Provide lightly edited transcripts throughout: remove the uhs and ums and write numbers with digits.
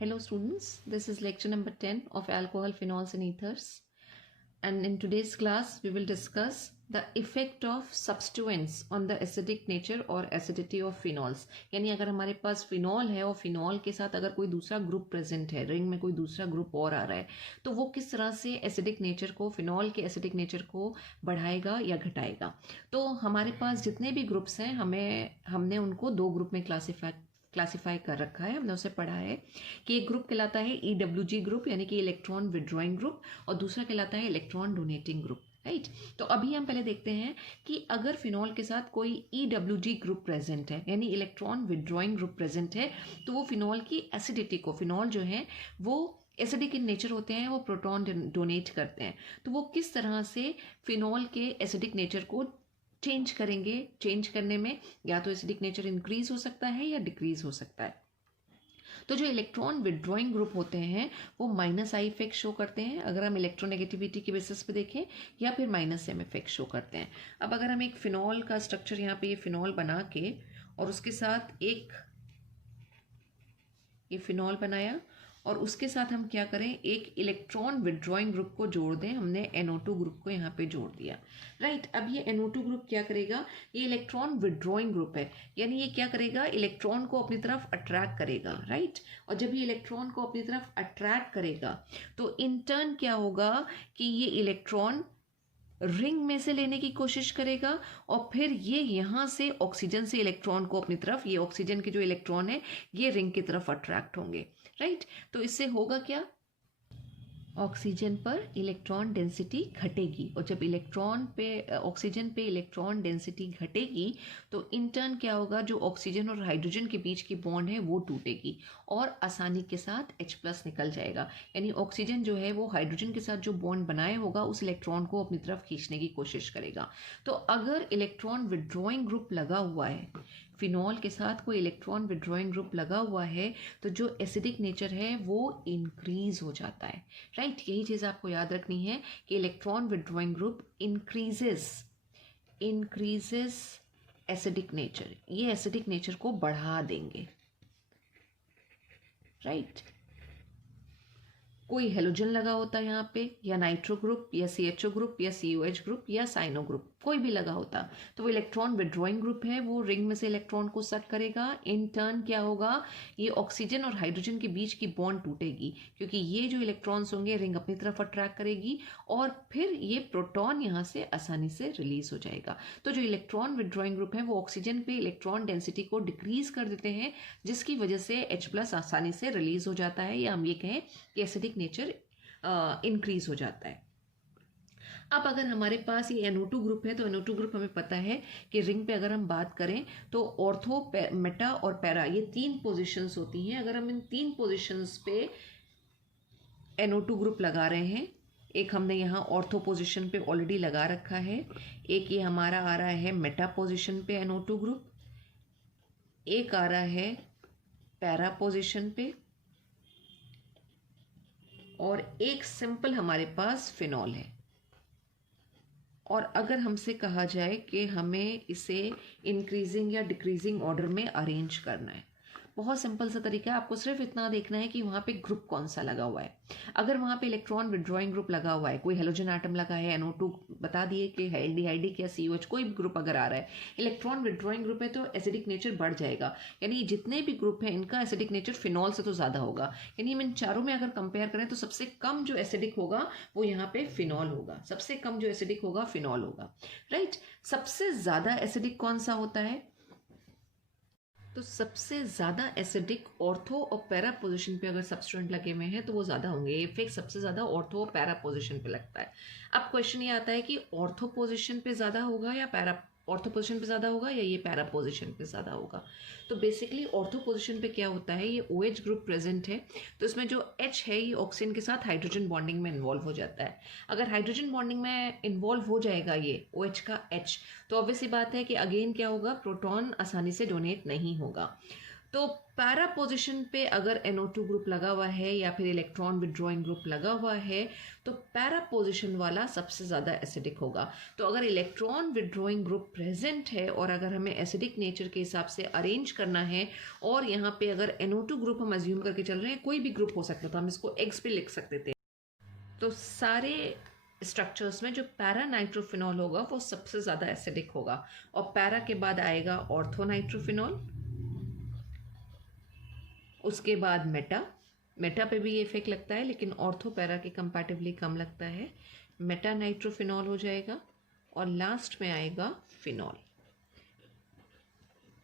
Hello students, this is lecture number 10 of alcohol, phenols and ethers, and in today's class we will discuss the effect of substituents on the acidic nature or acidity of phenols. यानी अगर हमारे पास phenol है और phenol के साथ अगर कोई दूसरा ग्रुप प्रेजेंट है, रिंग में कोई दूसरा ग्रुप और आ रहा है, तो वो किस तरह से एसिडिक नेचर को, फिनॉल के एसिडिक नेचर को बढ़ाएगा या घटाएगा। तो हमारे पास जितने भी ग्रुप्स हैं हमने उनको दो ग्रुप में क्लासिफाई कर रखा है। हमने उसे पढ़ा है कि एक ग्रुप कहलाता है EWG ग्रुप यानी कि इलेक्ट्रॉन विड्रॉइंग ग्रुप, और दूसरा कहलाता है इलेक्ट्रॉन डोनेटिंग ग्रुप, राइट। तो अभी हम पहले देखते हैं कि अगर फिनॉल के साथ कोई EWG ग्रुप प्रेजेंट है यानी इलेक्ट्रॉन विड्रॉइंग ग्रुप प्रेजेंट है, तो वो फिनॉल की एसिडिटी को, फिनॉल जो है वो एसिडिक इन नेचर होते हैं, वो प्रोटॉन डोनेट करते हैं, तो वो किस तरह से फिनॉल के एसिडिक नेचर को चेंज करेंगे। चेंज करने में या तो एसिडिक नेचर इंक्रीज हो सकता है या डिक्रीज हो सकता है। तो जो इलेक्ट्रॉन विड्रॉइंग ग्रुप होते हैं वो -I इफेक्ट शो करते हैं अगर हम इलेक्ट्रोनेगेटिविटी के बेसिस पे देखें, या फिर -M इफेक्ट शो करते हैं। अब अगर हम एक फिनॉल का स्ट्रक्चर यहाँ पे ये फिनॉल बना के और उसके साथ एक ये फिनॉल बनाया और उसके साथ हम क्या करें, एक इलेक्ट्रॉन विड्रॉइंग ग्रुप को जोड़ दें। हमने NO2 ग्रुप को यहाँ पे जोड़ दिया, राइट। अब ये NO2 ग्रुप क्या करेगा, ये इलेक्ट्रॉन विड्रॉइंग ग्रुप है, यानी ये क्या करेगा, इलेक्ट्रॉन को अपनी तरफ अट्रैक्ट करेगा, राइट। और जब ये इलेक्ट्रॉन को अपनी तरफ अट्रैक्ट करेगा तो इन टर्न क्या होगा कि ये इलेक्ट्रॉन रिंग में से लेने की कोशिश करेगा और फिर ये यहाँ से ऑक्सीजन से इलेक्ट्रॉन को अपनी तरफ, ये ऑक्सीजन के जो इलेक्ट्रॉन है ये रिंग की तरफ अट्रैक्ट होंगे, राइट। तो इससे होगा क्या, ऑक्सीजन पर इलेक्ट्रॉन डेंसिटी घटेगी, और जब ऑक्सीजन पे इलेक्ट्रॉन डेंसिटी घटेगी तो इन टर्न क्या होगा, जो ऑक्सीजन और हाइड्रोजन के बीच की बॉन्ड है वो टूटेगी और आसानी के साथ H+ निकल जाएगा। यानी ऑक्सीजन जो है वो हाइड्रोजन के साथ जो बॉन्ड बनाए होगा उस इलेक्ट्रॉन को अपनी तरफ खींचने की कोशिश करेगा। तो अगर इलेक्ट्रॉन विड्रॉइंग ग्रुप लगा हुआ है, फिनॉल के साथ कोई इलेक्ट्रॉन विड्रॉइंग ग्रुप लगा हुआ है, तो जो एसिडिक नेचर है वो इंक्रीज हो जाता है, राइट। यही चीज़ आपको याद रखनी है कि electron withdrawing group increases acidic nature, ये एसिडिक नेचर को बढ़ा देंगे, राइट। कोई हेलोजन लगा होता है यहाँ पे, या नाइट्रो ग्रुप या CHO ग्रुप या COH ग्रुप या साइनो ग्रुप, कोई भी लगा होता, तो वो इलेक्ट्रॉन विड्रॉइंग ग्रुप है, वो रिंग में से इलेक्ट्रॉन को सक करेगा। इन टर्न क्या होगा, ये ऑक्सीजन और हाइड्रोजन के बीच की बॉन्ड टूटेगी, क्योंकि ये जो इलेक्ट्रॉन्स होंगे रिंग अपनी तरफ अट्रैक्ट करेगी और फिर ये प्रोटॉन यहाँ से आसानी से रिलीज हो जाएगा। तो जो इलेक्ट्रॉन विड्रॉइंग ग्रुप है वो ऑक्सीजन पे इलेक्ट्रॉन डेंसिटी को डिक्रीज कर देते हैं, जिसकी वजह से H+ आसानी से रिलीज हो जाता है, या हम ये कहें कि एसिडिक नेचर इंक्रीज हो जाता है। अब अगर हमारे पास ये NO2 ग्रुप है, तो NO2 ग्रुप हमें पता है कि रिंग पे अगर हम बात करें तो ऑर्थो, मेटा और पैरा, ये 3 पोजीशंस होती हैं। अगर हम इन 3 पोजीशंस पे NO2 ग्रुप लगा रहे हैं, एक हमने यहाँ ऑर्थो पोजीशन पे ऑलरेडी लगा रखा है, एक ये हमारा आ रहा है मेटा पोजीशन पे NO2 ग्रुप, एक आ रहा है पैरा पोजीशन पे, और एक सिंपल हमारे पास फिनॉल है। और अगर हमसे कहा जाए कि हमें इसे इंक्रीजिंग या डिक्रीजिंग ऑर्डर में अरेंज करना है, बहुत सिंपल सा तरीका है, आपको सिर्फ इतना देखना है कि वहाँ पे ग्रुप कौन सा लगा हुआ है। अगर वहाँ पे इलेक्ट्रॉन विड्रॉइंग ग्रुप लगा हुआ है, कोई हेलोजन एटम लगा है, NO2 बता दिए कि एल्डिहाइडिक या COH, कोई भी ग्रुप अगर आ रहा है, इलेक्ट्रॉन विड्रॉइंग ग्रुप है, तो एसिडिक नेचर बढ़ जाएगा। यानी जितने भी ग्रुप हैं इनका एसिडिक नेचर फिनॉल से तो ज़्यादा होगा। यानी हम इन चारों में अगर कंपेयर करें तो सबसे कम जो एसिडिक होगा वो यहाँ पे फिनॉल होगा, सबसे कम जो एसिडिक होगा फिनॉल होगा, राइट। सबसे ज़्यादा एसिडिक कौन सा होता है, तो सबसे ज़्यादा एसिडिक ऑर्थो और पैरा पोजीशन पे अगर सबस्टेंट लगे हुए हैं तो वो ज़्यादा होंगे। ये इफेक्ट सबसे ज़्यादा ऑर्थो और पैरा पोजीशन पे लगता है। अब क्वेश्चन ये आता है कि ऑर्थो पोजीशन पे ज़्यादा होगा या पैरा, ऑर्थो पोजीशन पे ज़्यादा होगा या ये पैरा पोजीशन पे ज़्यादा होगा। तो बेसिकली ऑर्थो पोजीशन पे क्या होता है, ये OH ग्रुप प्रेजेंट है, तो इसमें जो H है ये ऑक्सीजन के साथ हाइड्रोजन बॉन्डिंग में इन्वॉल्व हो जाता है। अगर हाइड्रोजन बॉन्डिंग में इन्वॉल्व हो जाएगा ये OH का H, तो ऑब्वियसली बात है कि अगेन क्या होगा, प्रोटॉन आसानी से डोनेट नहीं होगा। तो पैरा पोजीशन पे अगर NO2 ग्रुप लगा हुआ है या फिर इलेक्ट्रॉन विड्रॉइंग ग्रुप लगा हुआ है तो पैरा पोजीशन वाला सबसे ज़्यादा एसिडिक होगा। तो अगर इलेक्ट्रॉन विड्रॉइंग ग्रुप प्रेजेंट है और अगर हमें एसिडिक नेचर के हिसाब से अरेंज करना है और यहाँ पे अगर NO2 ग्रुप हम अज्यूम करके चल रहे हैं, कोई भी ग्रुप हो सकता था, हम इसको X भी लिख सकते थे, तो सारे स्ट्रक्चर्स में जो पैरा नाइट्रोफिनॉल होगा वो सबसे ज़्यादा एसिडिक होगा। और पैरा के बाद आएगा ऑर्थो नाइट्रोफिनॉल, उसके बाद मेटा पे भी ये इफेक्ट लगता है लेकिन ऑर्थो पैरा के कंपैरेटिवली कम लगता है। मेटा नाइट्रोफिनॉल हो जाएगा और लास्ट में आएगा फिनॉल।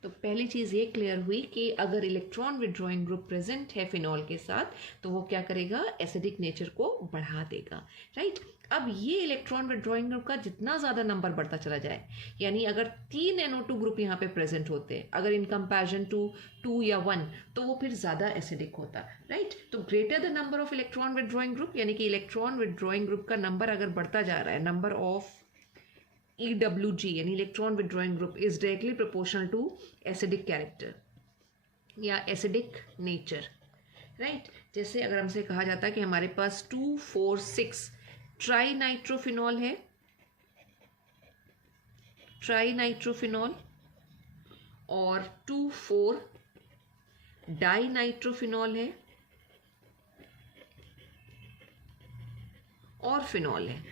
तो पहली चीज़ ये क्लियर हुई कि अगर इलेक्ट्रॉन विड्रॉइंग ग्रुप प्रेजेंट है फिनॉल के साथ तो वो क्या करेगा, एसिडिक नेचर को बढ़ा देगा, राइट। अब ये इलेक्ट्रॉन विड्रॉइंग ग्रुप का जितना ज़्यादा नंबर बढ़ता चला जाए, यानी अगर 3 NO2 ग्रुप यहाँ पे प्रेजेंट होते हैं अगर इन कंपैरिजन टू 2 या 1, तो वो फिर ज़्यादा एसिडिक होता, राइट। तो greater the number of electron withdrawing group, यानी कि इलेक्ट्रॉन विड्रॉइंग ग्रुप का नंबर अगर बढ़ता जा रहा है, नंबर ऑफ EWG यानी electron withdrawing group is directly proportional to acidic character या एसिडिक नेचर, राइट। जैसे अगर हमसे कहा जाता है कि हमारे पास 2,4,6 ट्राई नाइट्रोफिनॉल है, ट्राई नाइट्रोफिनॉल, और 2,4 डाई नाइट्रोफिनॉल है और फिनॉल है,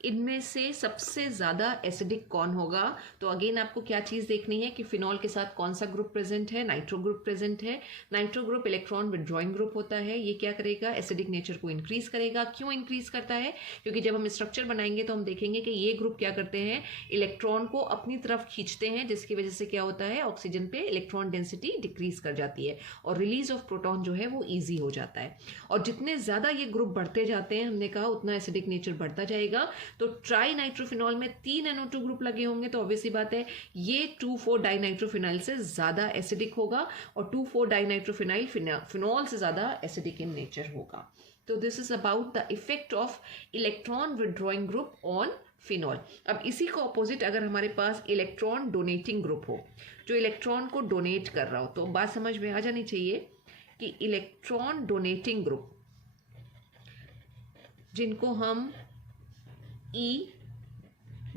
इनमें से सबसे ज़्यादा एसिडिक कौन होगा? तो अगेन आपको क्या चीज़ देखनी है कि फिनॉल के साथ कौन सा ग्रुप प्रेजेंट है, नाइट्रो ग्रुप प्रेजेंट है। Nitro group electron withdrawing group होता है, ये क्या करेगा, एसिडिक नेचर को इंक्रीज करेगा। क्यों इंक्रीज करता है? क्योंकि जब हम स्ट्रक्चर बनाएंगे तो हम देखेंगे कि ये ग्रुप क्या करते हैं, इलेक्ट्रॉन को अपनी तरफ खींचते हैं, जिसकी वजह से क्या होता है, ऑक्सीजन पे इलेक्ट्रॉन डेंसिटी डिक्रीज कर जाती है और रिलीज ऑफ प्रोटॉन जो है वो ईजी हो जाता है। और जितने ज़्यादा ये ग्रुप बढ़ते जाते हैं, हमने कहा उतना एसिडिक नेचर बढ़ता जाएगा। तो ट्राई नाइट्रोफिनॉल में 3 NO2 ग्रुप लगे होंगे तो ऑब्वियसली बात है ये 2,4 डाइनाइट्रोफिनाइल से ज्यादा एसिडिक होगा और 2,4 डाइनाइट्रोफिनाइल फिनॉल से ज्यादा एसिडिक इन नेचर होगा। तो this is about the effect of electron withdrawing group on phenol. अब इसी को अपोजिट अगर हमारे पास इलेक्ट्रॉन डोनेटिंग ग्रुप हो, जो इलेक्ट्रॉन को डोनेट कर रहा हो, तो बात समझ में आ जानी चाहिए कि इलेक्ट्रॉन डोनेटिंग ग्रुप जिनको हम E,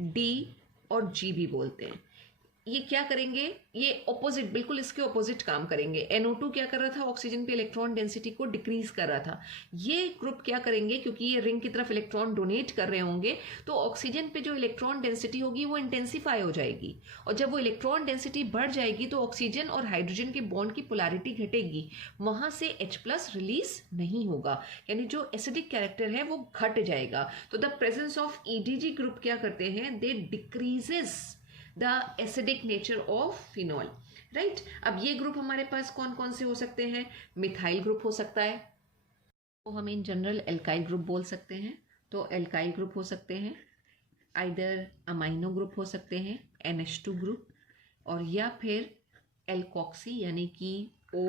D और G भी बोलते हैं, ये क्या करेंगे, ये ऑपोजिट, बिल्कुल इसके ऑपोजिट काम करेंगे। NO2 क्या कर रहा था, ऑक्सीजन पे इलेक्ट्रॉन डेंसिटी को डिक्रीज कर रहा था। ये ग्रुप क्या करेंगे, क्योंकि ये रिंग की तरफ इलेक्ट्रॉन डोनेट कर रहे होंगे तो ऑक्सीजन पे जो इलेक्ट्रॉन डेंसिटी होगी वो इंटेंसिफाई हो जाएगी, और जब वो इलेक्ट्रॉन डेंसिटी बढ़ जाएगी तो ऑक्सीजन और हाइड्रोजन के बॉन्ड की पोलैरिटी घटेगी, वहां से H+ रिलीज नहीं होगा, यानी जो एसिडिक कैरेक्टर है वो घट जाएगा। तो the presence of EDG group क्या करते हैं, they decreases the acidic nature of phenol, right. अब ये ग्रुप हमारे पास कौन कौन से हो सकते हैं, मिथाइल ग्रुप हो सकता है, तो हम इन जनरल एल्काइल ग्रुप बोल सकते हैं। तो एल्काइल ग्रुप हो सकते हैं, आइदर अमाइनो ग्रुप हो सकते हैं, NH2 ग्रुप, और या फिर एल्कोक्सी यानी कि O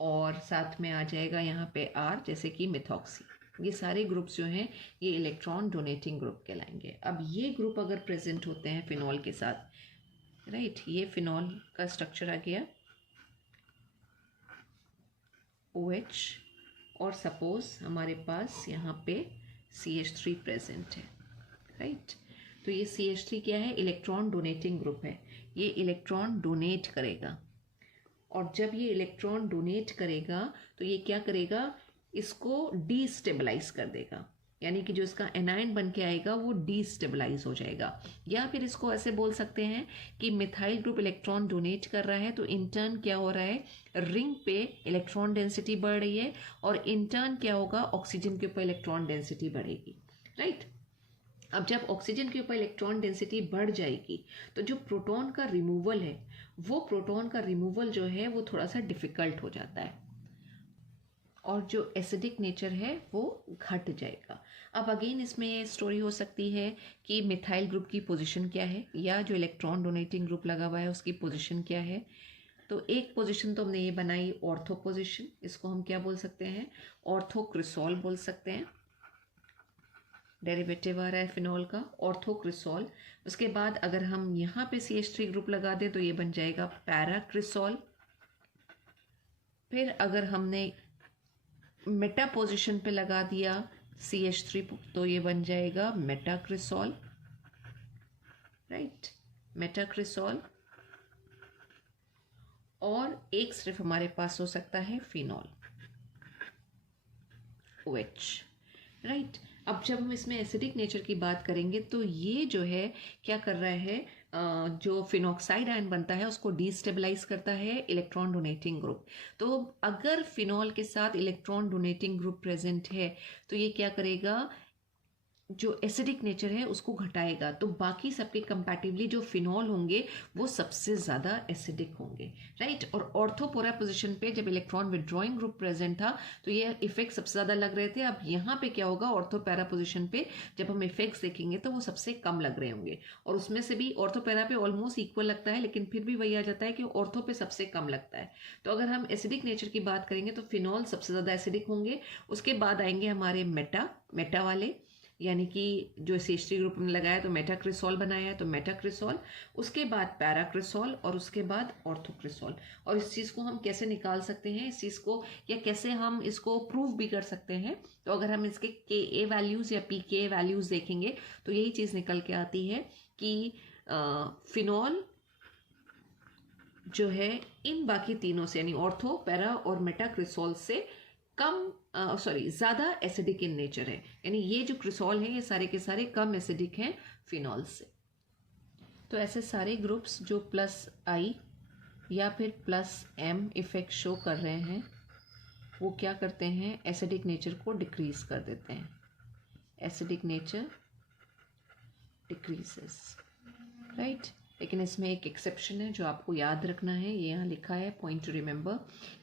और साथ में आ जाएगा यहाँ पे R, जैसे कि मिथॉक्सी। ये सारे ग्रुप्स जो हैं ये इलेक्ट्रॉन डोनेटिंग ग्रुप कहलाएंगे। अब ये ग्रुप अगर प्रेजेंट होते हैं फिनॉल के साथ, राइट, ये फिनॉल का स्ट्रक्चर आ गया OH, और सपोज हमारे पास यहाँ पे CH3 प्रेजेंट है, राइट। तो ये CH3 क्या है, इलेक्ट्रॉन डोनेटिंग ग्रुप है, ये इलेक्ट्रॉन डोनेट करेगा, और जब ये इलेक्ट्रॉन डोनेट करेगा तो ये क्या करेगा, इसको डीस्टेबलाइज कर देगा, यानी कि जो इसका एनायन बन के आएगा वो डीस्टेबलाइज हो जाएगा। या फिर इसको ऐसे बोल सकते हैं कि मिथाइल ग्रुप इलेक्ट्रॉन डोनेट कर रहा है तो इंटर्न क्या हो रहा है, रिंग पे इलेक्ट्रॉन डेंसिटी बढ़ रही है, और इंटर्न क्या होगा, ऑक्सीजन के ऊपर इलेक्ट्रॉन डेंसिटी बढ़ेगी, राइट। अब जब ऑक्सीजन के ऊपर इलेक्ट्रॉन डेंसिटी बढ़ जाएगी तो जो प्रोटॉन का रिमूवल है, वो प्रोटॉन का रिमूवल जो है वो थोड़ा सा डिफिकल्ट हो जाता है, और जो एसिडिक नेचर है वो घट जाएगा। अब अगेन इसमें ये स्टोरी हो सकती है कि मिथाइल ग्रुप की पोजीशन क्या है, या जो इलेक्ट्रॉन डोनेटिंग ग्रुप लगा हुआ है उसकी पोजीशन क्या है। तो एक पोजीशन तो हमने ये बनाई ऑर्थो पोजीशन, इसको हम क्या बोल सकते हैं, ऑर्थोक्रिसॉल बोल सकते हैं, डेरिवेटिव आ रहा है फिनॉल का, ऑर्थोक्रिसॉल। उसके बाद अगर हम यहाँ पे CH3 ग्रुप लगा दें तो ये बन जाएगा पैराक्रिसॉल, फिर अगर हमने मेटा पोजीशन पे लगा दिया CH3 तो ये बन जाएगा मेटाक्रिसॉल, राइट, मेटाक्रिसॉल। और एक सिर्फ हमारे पास हो सकता है फिनॉल, OH, राइट। अब जब हम इसमें एसिडिक नेचर की बात करेंगे तो ये जो है क्या कर रहा है, जो फिनॉक्साइड आयन बनता है उसको डिस्टेबलाइज करता है इलेक्ट्रॉन डोनेटिंग ग्रुप। तो अगर फिनॉल के साथ इलेक्ट्रॉन डोनेटिंग ग्रुप प्रेजेंट है तो ये क्या करेगा, जो एसिडिक नेचर है उसको घटाएगा। तो बाकी सबके कंपैरेटिवली जो फिनॉल होंगे वो सबसे ज़्यादा एसिडिक होंगे, राइट। और ऑर्थोपोरा पोजीशन पे जब इलेक्ट्रॉन विड्रॉइंग ग्रुप प्रेजेंट था तो ये इफेक्ट सबसे ज़्यादा लग रहे थे। अब यहाँ पे क्या होगा, ऑर्थोपैरा पोजीशन पे जब हम इफेक्ट्स देखेंगे तो वो सबसे कम लग रहे होंगे। और उसमें से भी ऑर्थोपैरा पे ऑलमोस्ट इक्वल लगता है, लेकिन फिर भी वही आ जाता है कि ऑर्थो पे सबसे कम लगता है। तो अगर हम एसिडिक नेचर की बात करेंगे तो फिनॉल सबसे ज़्यादा एसिडिक होंगे। उसके बाद आएंगे हमारे मेटा वाले, यानी कि जो CH3 ग्रुप में लगाया तो मेटाक्रिसॉल बनाया है तो मेटाक्रिसॉल, उसके बाद पैराक्रिसॉल और उसके बाद ऑर्थोक्रिसॉल। और इस चीज़ को हम कैसे निकाल सकते हैं, इस चीज़ को या कैसे हम इसको प्रूव भी कर सकते हैं, तो अगर हम इसके Ka वैल्यूज़ या Pka वैल्यूज़ देखेंगे तो यही चीज़ निकल के आती है कि फिनॉल जो है इन बाकी तीनों से यानी ऑर्थो, पैरा और मेटाक्रिसॉल से कम ज़्यादा एसिडिक इन नेचर है। यानी ये जो क्रिसॉल है ये सारे के सारे कम एसिडिक हैं फिनॉल से। तो ऐसे सारे ग्रुप्स जो +I या फिर +M इफेक्ट शो कर रहे हैं वो क्या करते हैं, एसिडिक नेचर को डिक्रीज कर देते हैं। Acidic nature decreases, right. लेकिन इसमें एक एक्सेप्शन है जो आपको याद रखना है, ये यहाँ लिखा है, पॉइंट टू रिमेंबर,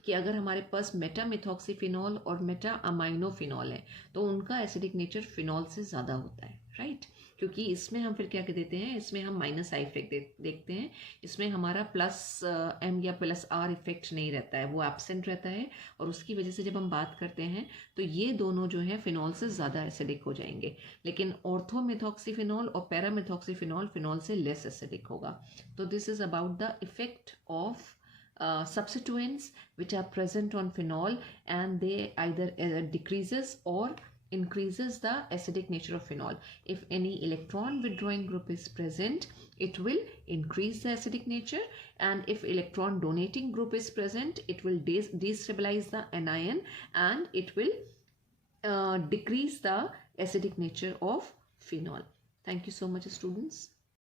कि अगर हमारे पास मेटामिथॉक्सीफिनॉल और मेटा अमाइनोफिनॉल है तो उनका एसिडिक नेचर फिनॉल से ज़्यादा होता है, राइट। क्योंकि इसमें हम फिर क्या कर देते हैं, इसमें हम -I इफेक्ट देखते हैं, इसमें हमारा +M या +R इफेक्ट नहीं रहता है, वो एब्सेंट रहता है। और उसकी वजह से जब हम बात करते हैं तो ये दोनों जो है फिनॉल से ज़्यादा एसिडिक हो जाएंगे। लेकिन ऑर्थोमिथॉक्सीफिनॉल और पैरामिथॉक्सीफिनॉल फिनॉल से लेस एसिडिक होगा। तो this is about the effect of substituents which are present on phenol, and they either decreases or increases the acidic nature of phenol. If any electron withdrawing group is present, it will increase the acidic nature, and if electron donating group is present, it will destabilize the anion and it will decrease the acidic nature of phenol. Thank you so much, students.